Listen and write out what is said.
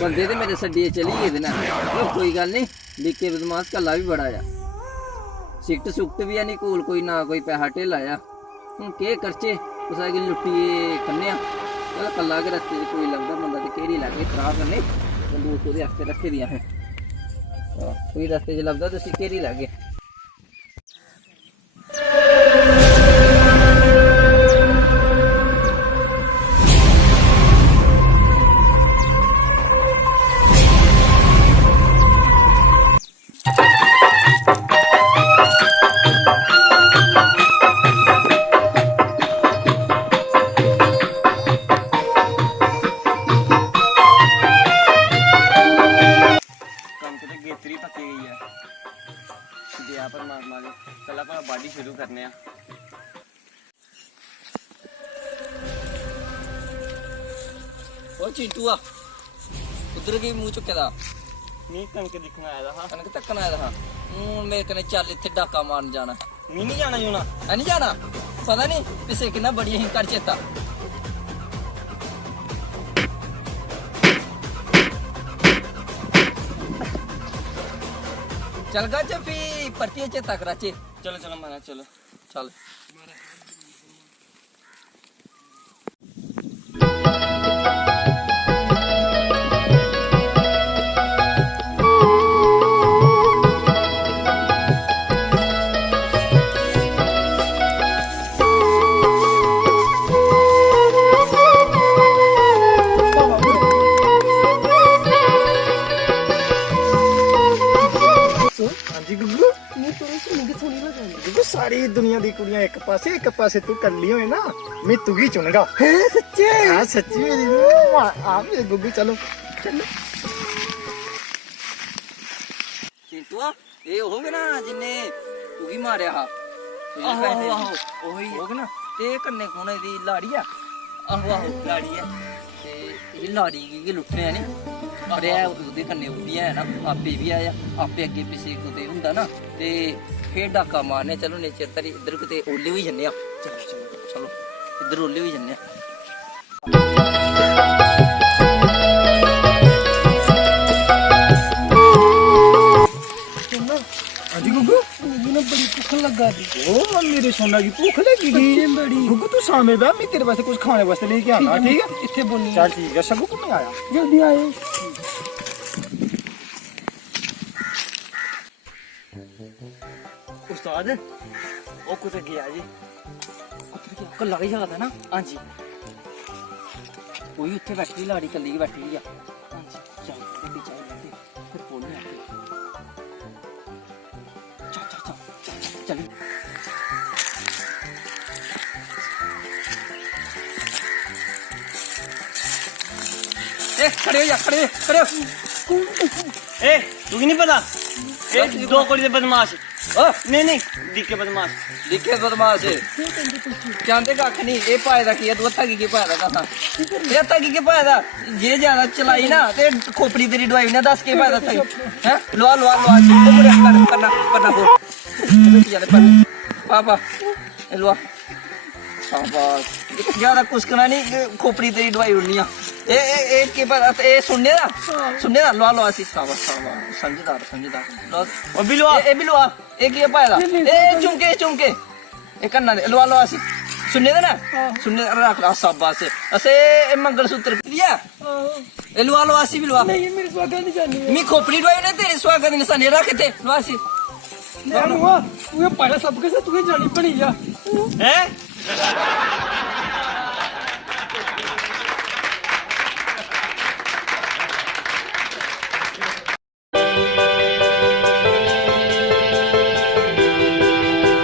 बंदे तो मेरे सड्डिए चली गए ना। कोई गल नहीं, निक्के बदमाश कला भी बड़ा आ। सिक्ट सुक्ट भी है नहीं कोल, कोई ना कोई पैसा ढेला आ। हूँ केह् करचे, कुसै गी लुट्टियै खन्ने आ। चल कल्ला गै रस्ते च कोई लभदा बंदा ते केह्ड़ी लैगे खराब करने बंदूक ओह्दे आस्ते रक्खी दी असें। कोई रस्ते च लभदा ते उसी केह्ड़ी लैगे। गेतरी पक्की गई है दिया परमात्मा ने। चला भला बाडी शुरू करने। ओ चिंटूआ उधर की मुंह चुके दा नहीं कनक दिखना आया था। कनक तक्कन आया था। मेरे कन्नै चल इत्थे डाका मारन जाना। मैं नहीं जाना यूना है नहीं जाना, पता नहीं पिछे किन्ना बड़ी अहीं कर चेता। चल गा फ्ही परतियै चेता कराचे। चलो चलो मारा चलो चल सारी दुनिया दी कुड़ियां एक पासे तू कल्ली होए ना, मैं तू ही चुनगा। सच्चे? हाँ सच्ची मेरी आप मेरे गुग्गू। चलो चलो चिंटूआ ये होगे ना जिन्ने तुगी मारिया हा। आहो आहो आहो ओही होगे ना ते कन्ने कोने दी लाड़ी आ। आहो आहो लाड़ी है ते ये लाड़ी गी लुट्टने नहीं। अरे ओहदे कन्ने उदी है ना, आपे भी आया, आपे अगे पिछे कुते हुंदा ना ते फिर डाका मारने। चलो नेचर तरी इधर किते ओले भी जन्ने आ। चलो चलो चलो इधर ओले भी जन्ने आ। हाजी गुग्गू मुझे ना बड़ी भूख लगा दी। ओ मेरे सोना की भूख लगी बड़ी। गुग्गू तू सामने बैठ, मैं तेरे वास्ते कुछ खाने वास्ते लेके आना। ठीक है इतने बोलनी चल ठीक है सगू को मैं आया। जल्दी आए। उस्ताद ओ कुछ गया जी कल्ला ही जादा ना। हाँ जी कोई उत्थे बैठी लाड़ी कल्ली ही बैठी आ। हाँ जी चल गड्डी चल लेते फिर बोलने आते। चल चल चल चल चल ए खड़े हो जा, खड़े हो। ए तू नहीं पता ए दो कोड़ी दे बदमाश। नहीं नहीं दिखे बदमाश दिखे बदमाश जानते कख नहीं। ये पाए दा की है, तू हत्था की पाए दा कहा ये हत्था की पाए दा। जे ज्यादा चलाई ना ते खोपड़ी तेरी डवाई ना दस के पाए दा था। हैं लोआ लोआ लोआ करना करना बोल पापा लोआ शाबाश। ज्यादा कुछ करना नहीं, खोपड़ी तेरी डवाई उड़नी आ। ए के पाए दा ए सुनने दा लोआ लोआ सी। शाबाश शाबाश समझदार समझदार लोआ। और भी लोआ ए भी लोआ ए की पाए दा ए चुमके चुमके ए करना दे लोआ लोआ सी। सुनने दे ना सुनने रख ला शाबाश। असे मंगलसूत्र लिया ए लोआ लोआ सी भी लोआ। नहीं मेरी स्वागत नहीं जानी है। मी खोपड़ी डवाई ने तेरे स्वागत की निशानी रख थे लोआ सी। नहीं हुआ तू ये पहला सबके से तू जानी पड़ी जा। है